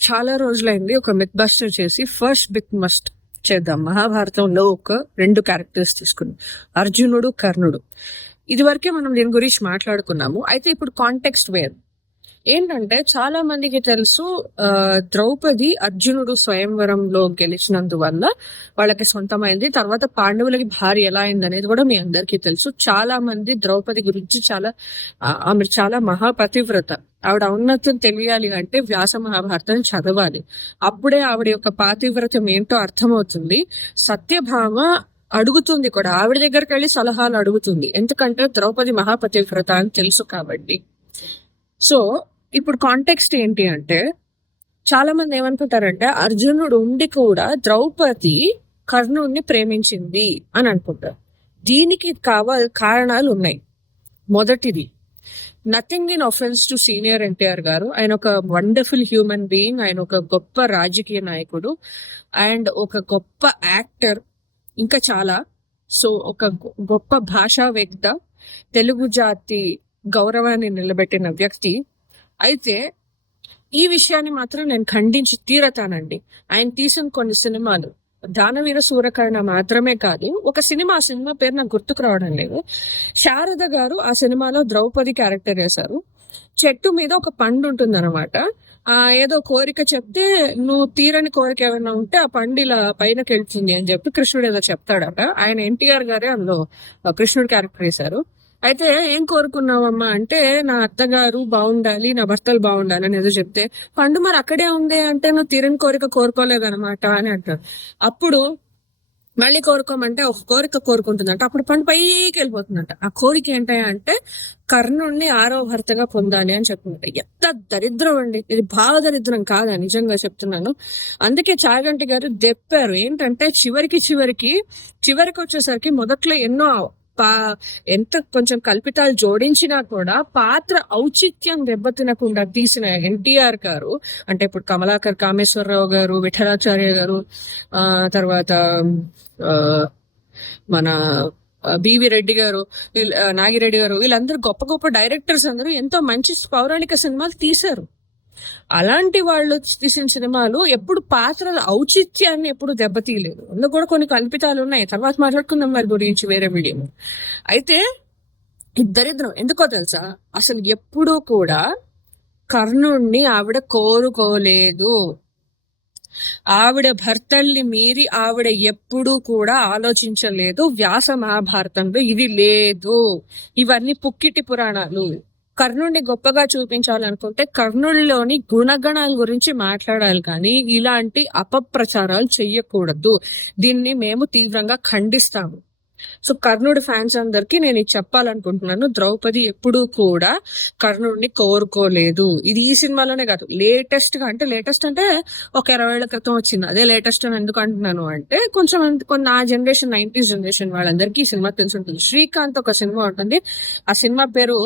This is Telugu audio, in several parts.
చాలా రోజులైంది ఒక మిత్ బస్టర్ చేసి ఫస్ట్ బిగ్ మస్ట్ చేద్దాం. మహాభారతంలో ఒక 2 క్యారెక్టర్స్ తీసుకుని, అర్జునుడు, కర్ణుడు. ఇది వరకే మనం దీని గురించి మాట్లాడుకున్నాము. అయితే ఇప్పుడు కాంటెక్స్ట్ వేరు. ఏంటంటే చాలా మందికి తెలుసు, ద్రౌపది అర్జునుడు స్వయంవరంలో గెలిచినందువల్ల వాళ్ళకి సొంతమైంది. తర్వాత పాండవులకి భార్య ఎలా అయింది అనేది కూడా మీ అందరికీ తెలుసు. చాలా మంది ద్రౌపది గురించి ఆమె చాలా మహాపతివ్రత. ఆవిడ ఔన్నత్యం తెలియాలి అంటే వ్యాస మహాభారతం చదవాలి. అప్పుడే ఆవిడ యొక్క పాతివ్రతం ఏంటో అర్థమవుతుంది. సత్యభామ అడుగుతుంది కూడా, ఆవిడ దగ్గరికి వెళ్ళి సలహాలు అడుగుతుంది. ఎందుకంటే ద్రౌపది మహాపతివ్రత అని తెలుసు కాబట్టి. సో ఇప్పుడు కాంటెక్స్ట్ ఏంటి అంటే, చాలా మంది ఏమనుకుంటారంటే అర్జునుడు ఉండి కూడా ద్రౌపది కర్ణుడిని ప్రేమించింది అని అనుకుంటారు. దీనికి కారణాలు ఉన్నాయి. మొదటిది, nothing in offence to senior NTR గారు. ఆయన ఒక వండర్ఫుల్ హ్యూమన్ బీయింగ్, ఆయన ఒక గొప్ప రాజకీయ నాయకుడు అండ్ ఒక గొప్ప యాక్టర్, ఇంకా చాలా. సో ఒక గొప్ప భాషావేత్త, తెలుగు జాతి గౌరవాన్ని నిలబెట్టిన వ్యక్తి. అయితే ఈ విషయాన్ని మాత్రం నేను ఖండించి తీరతానండి. ఆయన తీసిన కొన్ని సినిమాలు, దానవీర సూరకర్ణ మాత్రమే కాదు, ఒక సినిమా పేరు నాకు గుర్తుకు రావడం లేదు. శారద గారు ఆ సినిమాలో ద్రౌపది క్యారెక్టర్ వేశారు. చెట్టు మీద ఒక పండు ఉంటుంది అనమాట. ఏదో కోరిక చెప్తే, నువ్వు తీరని కోరిక ఏమైనా ఉంటే ఆ పండు ఇలా పైనకి వెళ్తుంది అని చెప్పి కృష్ణుడు ఏదో చెప్తాడట. ఆయన ఎన్టీఆర్ గారే అందులో కృష్ణుడు క్యారెక్టర్ వేశారు. అయితే ఏం కోరుకున్నావమ్మా అంటే, నా అత్తగారు బాగుండాలి, నా భర్తలు బాగుండాలి అని ఏదో చెప్తే, పండు మరి అక్కడే ఉంది అంటే నువ్వు తీరని కోరిక కోరుకోలేదనమాట అని అంటారు. అప్పుడు మళ్ళీ కోరుకోమంటే ఒక కోరిక కోరుకుంటుందంట. అప్పుడు పండు పైకి వెళ్ళిపోతుందంట. ఆ కోరిక ఏంటంటే కర్ణుడిని 6వ భర్తగా పొందాలి అని చెప్తుందంట. ఎంత దరిద్రం అండి ఇది! బాగా దరిద్రం కాదా? నిజంగా చెప్తున్నాను. అందుకే చాగంటి గారు దెప్పారు. ఏంటంటే చివరికి వచ్చేసరికి మొదట్లో ఎన్నో ఎంత కొంచెం కల్పితాలు జోడించినా కూడా పాత్ర ఔచిత్యం దెబ్బతినకుండా తీసిన ఎన్టీఆర్ గారు, అంటే ఇప్పుడు కమలాకర్ కామేశ్వరరావు గారు, విఠలాచార్య గారు, తర్వాత మన బివి రెడ్డి గారు, నాగిరెడ్డి గారు, వీళ్ళందరూ గొప్ప గొప్ప డైరెక్టర్స్ అందరూ ఎంతో మంచి పౌరాణిక సినిమాలు తీశారు. అలాంటి వాళ్ళు తీసిన సినిమాలు ఎప్పుడు పాత్రల ఔచిత్యాన్ని ఎప్పుడు దెబ్బతీయలేదు. అందులో కూడా కొన్ని కల్పితాలు ఉన్నాయి, తర్వాత మాట్లాడుకుందాం వారి గురించి వేరే వీడియో. అయితే దరిద్రం ఎందుకో తెలుసా? అసలు ఎప్పుడూ కూడా కర్ణుణ్ణి ఆవిడ కోరుకోలేదు. ఆవిడ భర్తల్ని మీరి ఆవిడ ఎప్పుడూ కూడా ఆలోచించలేదు. వ్యాస మహాభారతంలో ఇది లేదు. ఇవన్నీ పుక్కిటి పురాణాలు. కర్ణుడిని గొప్పగా చూపించాలనుకుంటే కర్ణుడిలోని గుణగణాల గురించి మాట్లాడాలి, కానీ ఇలాంటి అపప్రచారాలు చెయ్యకూడదు. దీన్ని మేము తీవ్రంగా ఖండిస్తాము. సో కర్ణుడి ఫ్యాన్స్ అందరికి నేను ఇది చెప్పాలనుకుంటున్నాను. ద్రౌపది ఎప్పుడూ కూడా కర్ణుడిని కోరుకోలేదు. ఇది ఈ సినిమాలోనే కాదు, లేటెస్ట్ అంటే ఒక 20 ఏళ్ల క్రితం వచ్చింది. అదే లేటెస్ట్ అని ఎందుకు అంటున్నాను అంటే, కొంచెం నా జనరేషన్ 90s జనరేషన్ వాళ్ళందరికీ ఈ సినిమా తెలిసి ఉంటుంది. శ్రీకాంత్ ఒక సినిమా ఉంటుంది. ఆ సినిమా పేరు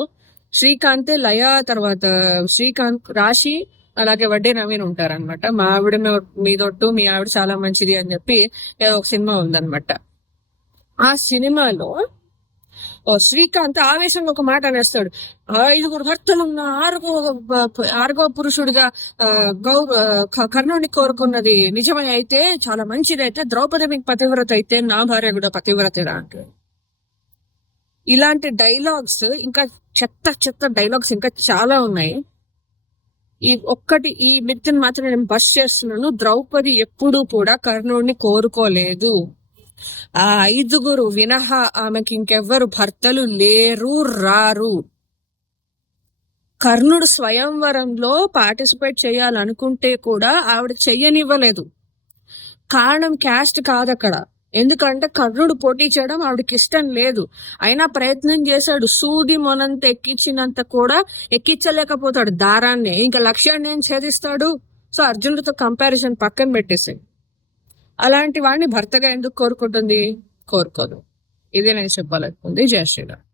శ్రీకాంతే లయ, తర్వాత శ్రీకాంత్, రాశి, అలాగే వడ్డే నవీన్ ఉంటారనమాట. మా ఆవిడ మీదొట్టు, మీ ఆవిడ చాలా మంచిది అని చెప్పి ఒక సినిమా ఉందనమాట. ఆ సినిమాలో శ్రీకాంత్ ఆవేశంగా ఒక మాట అనేస్తాడు. 5 భర్తలు ఉన్న 6వ పురుషుడిగా కర్ణుడిని కోరుకున్నది నిజమే అయితే, చాలా మంచిది అయితే, ద్రౌపది మీకు పతివ్రత అయితే నా భార్య కూడా పతివ్రతేరా అంటాడు. ఇలాంటి డైలాగ్స్, ఇంకా చెత్త డైలాగ్స్ ఇంకా చాలా ఉన్నాయి. ఈ మిత్తిని మాత్రం నేను బస్ చేస్తున్నాను. ద్రౌపది ఎప్పుడూ కూడా కర్ణుడిని కోరుకోలేదు. ఆ 5 వినహ ఆమెకి ఇంకెవ్వరు భర్తలు లేరు, రారు. కర్ణుడు స్వయంవరంలో పార్టిసిపేట్ చేయాలనుకుంటే కూడా ఆవిడ చెయ్యనివ్వలేదు. కారణం క్యాస్ట్ కాదు అక్కడ. ఎందుకంటే కర్ణుడు పోటీ చేయడం ఆవిడకి ఇష్టం లేదు. అయినా ప్రయత్నం చేశాడు. సూది మొనంత ఎక్కించినంత కూడా ఎక్కించలేకపోతాడు దారాన్ని. ఇంకా లక్ష్యాన్ని ఏం ఛేదిస్తాడు? సో అర్జునుడితో కంపారిజన్ పక్కన పెట్టేసి, అలాంటి వాడిని భర్తగా ఎందుకు కోరుకుంటుంది? కోరుకోదు. ఇదే నేను చెప్పాలనుకుంది. జయ శ్రీరామ్.